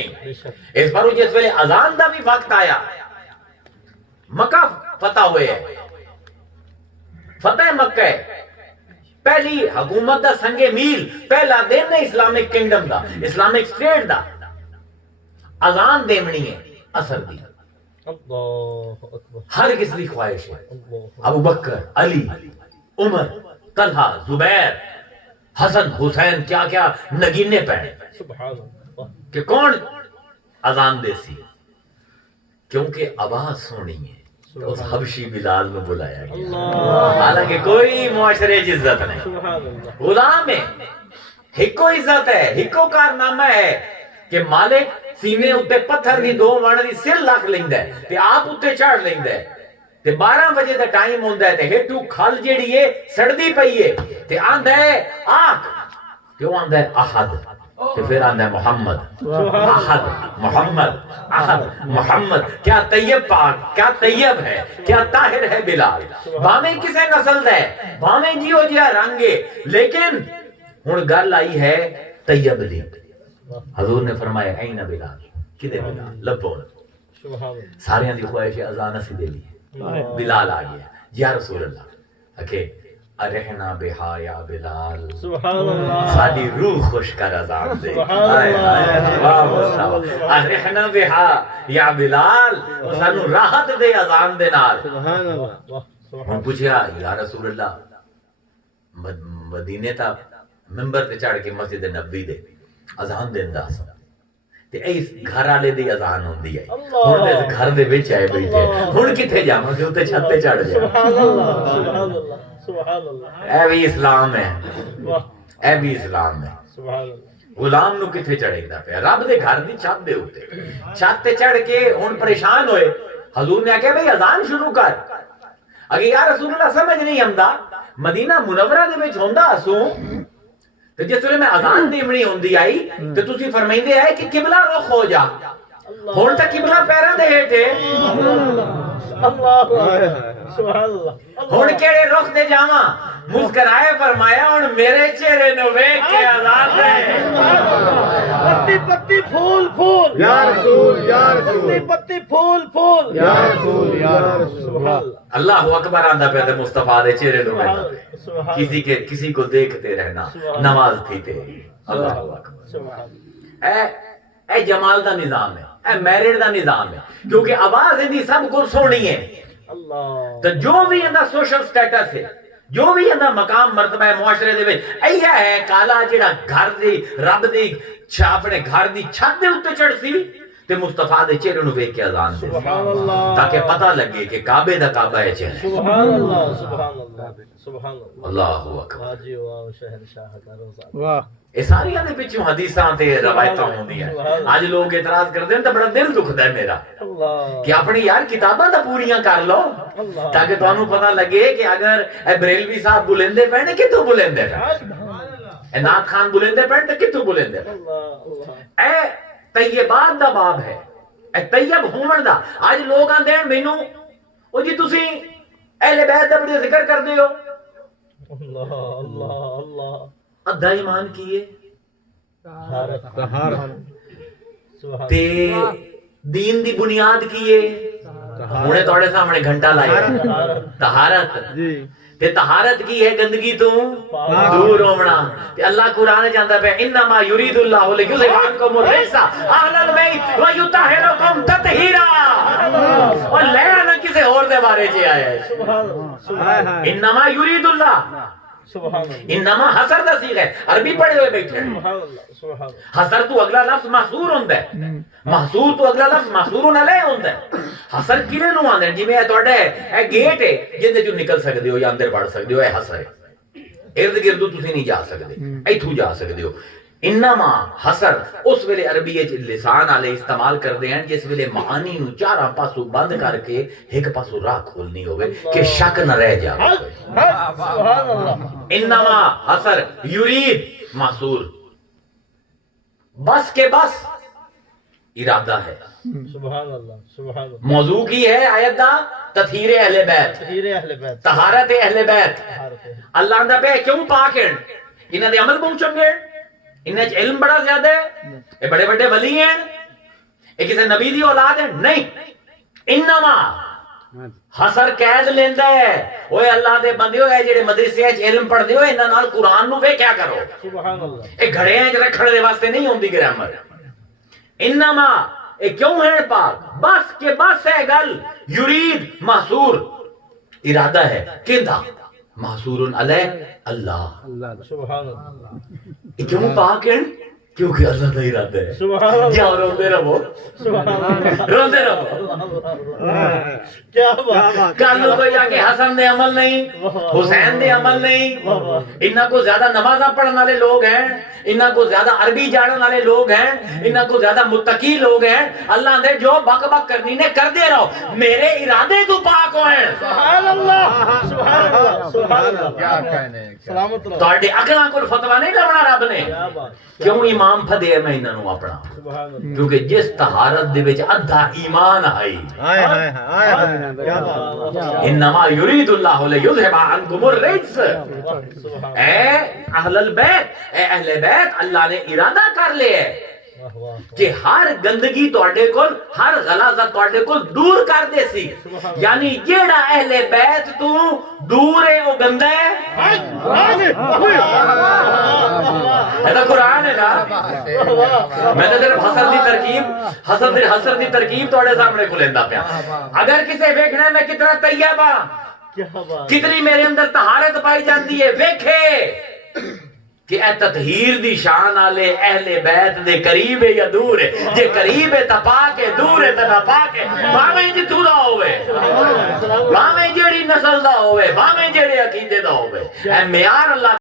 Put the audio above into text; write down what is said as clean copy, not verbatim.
نہیں اس پر جس ویلے اذان دا بھی وقت آیا مکہ فتح ہوئے ہے فتح مکہ ہے پہلی حکومت دا سنگ میل پہلا دن ہے Islamic kingdom the Islamic state the اذان دیمنی ہے اثر دی اللہ اکبر ہر کس کی خواہش ہے ابو بکر علی عمر طلحہ زبیر حسن حسین کیا کیا نگینے پہنے سبحان اللہ کہ کون اذان دے سی کیونکہ آواز سونی ہے تو اس حبشی بلال میں بلایا گیا حالانکہ کوئی معاشرے کی عزت نہیں سبحان اللہ غلام ہے ہکو عزت ہے ہکو کارنامہ ہے کہ مالک سینے اتے پتھر دی دو ون دی سر لکھ لیندا ہے تے آپ اتے چڑھ لیندا ہے تے 12 بجے دا ٹائم ہوندا ہے تے ہٹو کھل جیڑی ہے سڑدی پئی ہے تے آندا ہے آنکھ کیوں آندا ہے احد تے پھر آندا ہے محمد احد محمد احد محمد کیا طیب پاک کیا طیب ہے کیا طاہر ہے بلال باویں کسے نسل دا ہے باویں جیو جیا رنگ ہے لیکن ہن گل آئی ہے طیب دی حضور نے فرمایا این بلال کدے بلال لبو سبحان اللہ سارے دی خواہش اذان اسی دے لی بلال آ گیا یا رسول اللہ کہ ارحنا بہا یا بلال سبحان اللہ ساری روح خوش کر اذان دے سبحان اللہ ارحنا بہا یا بلال سانو راحت دے اذان دے نال سبحان اللہ ہن پوچھیا یا رسول اللہ مدینے تا منبر تے چڑھ کے مسجد نبوی دے اذان دیندا سا تے اس گھر والے دی اذان ہوندی ہے ہن تے گھر دے وچ آئے بیٹھے ہن کتے جاواں کہ اوتے چھت تے چڑھ جا سبحان اللہ سبحان اللہ سبحان اللہ اے بھی اسلام ہے واہ اے بھی اسلام ہے سبحان اللہ غلام نو کتے چڑھیندا پیا رب دے گھر دی چھت دے اوتے چھت تے چڑھ کے ہن پریشان ہوئے حضور نے کہا بھئی اذان شروع کر اگے یا رسول اللہ سمجھ نہیں آندا مدینہ منورہ دے وچ ہوندا اسوں تے جس ویلے میں اذان دیمنی ہوندی آئی تے تسی فرمائندے ہے کہ قبلہ رخ ہو جا ہن تے قبلہ پیراں دے ہیٹھ ہے اللہ سبحان اللہ ہن کیڑے رخ تے جاواں مسکرائے فرمایا ہن میرے چہرے نو ویکھ کے اذان دے پتی پتی پھول پھول یا رسول یا رسول پتی پتی پھول پھول یا رسول یا رسول سبحان اللہ اللہ اکبر آندا پیا تے مصطفیٰ دے چہرے نو ویکھ کسی کو دیکھتے رہنا نماز تھی تیری اللہ اکبر سبحان اللہ اے جمال دا نظام ہے اے میرٹ دا نظام ہے کیونکہ آواز دی سب کو سونی ہے اللہ تو جو بھی اندا سوشل سٹیٹس ہے جو بھی اندا مقام مرتبہ ہے معاشرے دے وچ ایہ ہے کالا جڑا گھر دی رب دی اپنے گھر دی چھت دے اوتے چڑھ سی تے مصطفیٰ دے چہرے نو ویکھ کے اذان دے سبحان اللہ تاکہ پتہ لگے کہ کعبے دا کعبہ ہے چہرہ سبحان اللہ سبحان اللہ سبحان اللہ اللہ اکبر واجی واہ شہنشاہ کا روزہ واہ یہ ساری دے پچھوں حدیثاں تے روایتاں ہوندیاں اج لوگ اعتراض کردے ہیں تے بڑا دل دکھدا ہے میرا اللہ کہ اپنی یار کتاباں تے پوریاں کر لو تاکہ تانوں پتہ لگے کہ اگر اے بریلوی صاحب بلندے پہنے کتھوں بلندے پہنے اے نعت خان بلندے پہنے تے کتھوں بلندے پہنے اللہ اللہ اے طیبات دا باب ہے اے طیب ہون دا اج لوگ آندے ہیں مینوں او جی تسی اہل بیت دا بڑا ذکر کردے ہو اللہ اللہ اللہ ادھا ایمان کیے طہارت سبحان تے دین دی بنیاد کیے ہنے تھوڑے سامنے گھنٹا لائے طہارت جی تے طہارت کی ہے گندگی تو دور ہونا تے اللہ قرآن جاندا پہ انما یرید اللہ لیذھب عنکم الرجس اہل البیت ویطہرکم تطہیرا اور لے نہ کسی اور دے بارے چ آیا ہے سبحان اللہ انما یرید اللہ سبحان اللہ انما حسر دا صیغہ ہے عربی پڑھے ہوئے بیٹھے ہیں سبحان اللہ سبحان اللہ حسر تو اگلا لفظ محصور ہوندا ہے محصور تو اگلا لفظ محصور علیہ ہوندا ہے حسر کیڑے نو آندے جویں اے تہاڈا اے گیٹ ہے جندے چوں نکل سکدے ہو یا اندر وڑ سکدے ہو اے حسر ہے ارد گرد تسی نہیں جا سکدے ایتھوں جا سکدے ہو انما حسر اس ویلے عربی وچ لسان والے استعمال کردے ہیں جس ویلے معانی نو چاراں پاسوں بند کر کے ایک پاسوں راہ کھولنی ہوے کہ شک نہ رہ جاوے سبحان اللہ انما حسر یرید محصور بس کے بس ارادہ ہے سبحان اللہ سبحان اللہ موضوع کی ہے آیت دا تطہیر اہل بیت تطہیر اہل بیت طہارت اہل بیت طہارت ہے اللہ دا پہ کیوں پاک ہیں انہاں دے عمل بہت چنگے انہاں وچ علم بڑا زیادہ ہے یہ بڑے بڑے ولی ہیں کسی نبی دی اولاد ہے نہیں. انما حسر قید لیندہ ہے اوے اللہ دے بندے ہوئے جڑے مدرسے وچ علم پڑھدے ہو انہاں نال قرآن نو ویکھیا کرو. سبحان اللہ. اے گھڑے وچ رکھن دے واسطے نہیں ہوندی گرامر. انما اے کیوں ہے پاک بس کہ بس ہے گل یرید محصور ارادہ ہے کیندا محصور علیہ اللہ. سبحان اللہ. اے کیوں پاک ہے کیونکہ اللہ دا ارادہ ہے. سبحان اللہ. جاؤ روندے رہو سبحان اللہ. روندے رہو. کیا بات. کل کوئی آ کے حسن دے عمل نہیں حسین دے عمل نہیں. انہاں کو زیادہ نمازاں پڑھنے والے لوگ ہیں انہاں کو زیادہ عربی جاننے والے لوگ ہیں انہاں کو زیادہ متقی لوگ ہیں. اللہ نے جو بک بک کرنی نے کر دے رہو میرے ارادے تو پاک ہوئے. سبحان اللہ. سبحان اللہ. سبحان اللہ. کیا کہنے سلامت رہو. تواڈے عقلاں کول فتوی نہیں لبنا رب نے. کیا بات. کیوں امام پھدے میں انہاں نو اپنا سبحان اللہ. کیونکہ جس طہارت دے وچ ادھا ایمان آئی. ہائے ہائے ہائے کیا بات. انما یرید اللہ لیذھب عنکم الرجس. سبحان اے اہل البیت اے اہل بیت اللہ نے ارادہ کر لیا ہے کہ ہر گندگی تواڈے کول ہر غلاظہ تواڈے کول دور کر دے سی. یعنی جیڑا اہل بیت تو دور ہے وہ گندا ہے. یہ تو قرآن ہے نا. میں نے صرف حسر دی ترکیب تواڈے سامنے کھلیندا پیا. اگر کسے ویکھنا میں کتنا طیب ہاں کیا بات. کتنی میرے اندر طہارت پائی جاندی ہے ویکھے کہ اے تطہیر دی شان والے اہل بیت دے قریب ہے یا دور ہے. جے قریب ہے تا پاک ہے دور ہے تا ناپاک ہے. باویں جتھوں دا ہوے باویں جیڑی نسل دا ہوے باویں جیڑے عقیدے دا ہوے اے معیار اللہ